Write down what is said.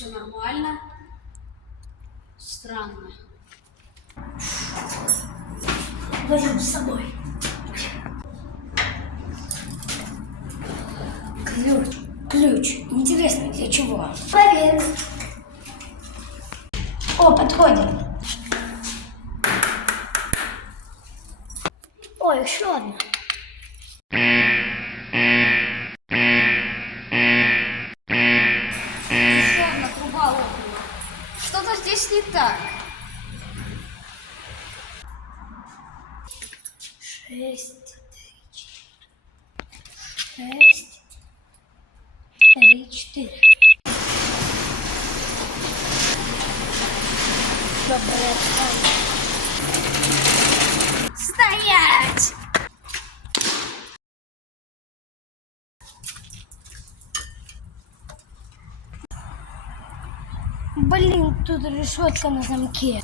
все нормально. Странно. Возьмем с собой. Ключ. Интересно, для чего? Проверим. О, подходит. Ой, еще одна. Еще одна труба лопнула. Что-то здесь не так. 6, 3, 4. Доброе утро. Стоять! Блин, тут решетка на замке.